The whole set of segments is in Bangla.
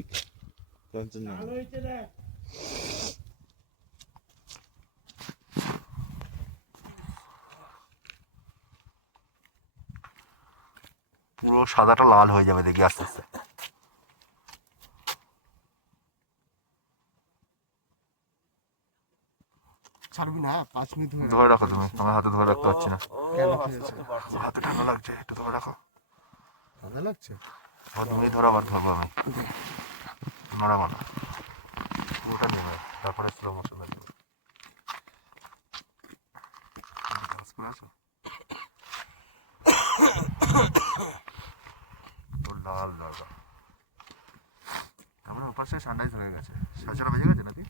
দিকে কাঞ্চনজঙ্ঘা। পুরো সাদাটা লাল হয়ে যাবে দেখি আস্তে আস্তে। ছাড়বি না, 5 মিনিট ধরে রাখো তুমি, আমার হাতে ধরে রাখতে পারছি না। কেন কি হয়েছে? হাতে ঠান্ডা লাগছে, একটু ধরে রাখো। ঠান্ডা লাগছে? তুমি ধরো, আবার ধরবো আমি। নড়াবো না, ওটা নেবে, তারপরে স্লো মোশন লাগবে। লাল লাগা আমরা ওপাশে সানরাইজ হয়ে গেছে। 6:30 বেজে গেছে নাকি?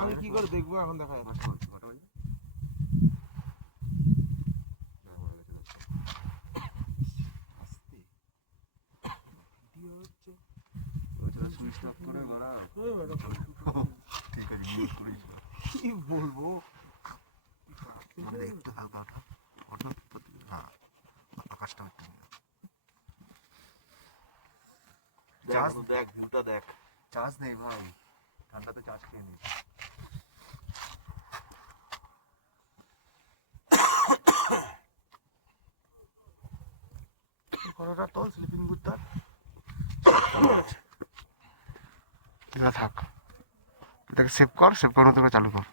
আমি কি করে দেখবো, এখন দেখা যাচ্ছে। কি বলবো? একটু হালকা ওঠা, ওঠো। হ্যাঁ, আকাশটা একটু চার্জ দেখ, ভিউটা দেখ। চার্জ নেই ভাই, ঠান্ডাতে চার্জ খেয়ে নিই। কতটা তোল স্লিপিং বুটটা থাক, এটাকে সেভ কর, সেভ করার মতো করে চালু কর।